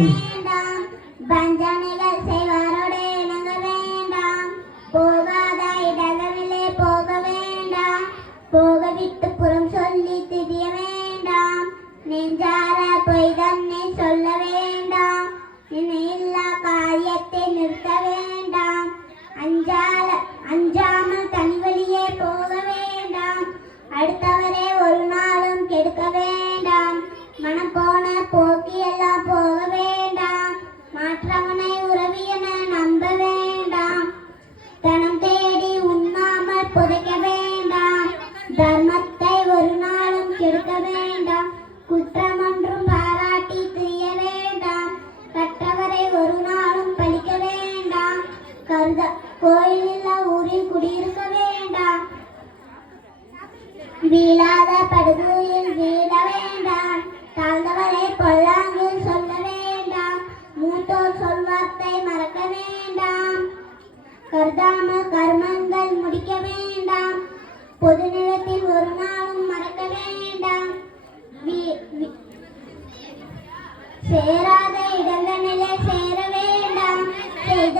வேண்டாம், வஞ்சனைகள் செய்வாரோடு இணங்க வேண்டாம், போகாத இடங்களிலே போக வேண்டாம், போக விட்டு புறம் சொல்லி திரிய வேண்டாம், நெஞ்சார பொய் தன்னை சொல்ல வேண்டாம், நினையில்லா காரியத்தை நிறுத்த வேண்டாம், அஞ்சாமல் தனிவழியே போக வேண்டாம், அடுத்தவரே ஒரு நாளும் கெடுக்க வேண்டாம், மனம் போன போக்கியெல்லாம் போக வேண்டாம், மாற்றவனை உறவி என நம்ப வேண்டாம், தனம் தேடி உண்ணாமல் புதைக்க வேண்டாம், தர்மத்தை ஒரு நாளும் கெடுக்க வேண்டாம், குற்றம் ஒன்றும் பாராட்டி திரிய வேண்டாம், கற்றவரை ஒரு நாளும் பழிக்க வேண்டாம், கோயிலில் ஊரில் குடியிருக்க வேண்டாம், வீழாத படுகையில் வீழ வேண்டாம், தாழ்ந்தவரை பொல்லாங்கில் சொல்ல வேண்டாம், மூத்தோர் சொல்வார்த்தை மறக்க வேண்டாம், கருதாமல் கர்மங்கள் முடிக்க வேண்டாம், பொது நிலத்தில் ஒரு நாளும் மறக்க வேண்டாம், சேராத இடங்களிலே சேர வேண்டாம், செய்த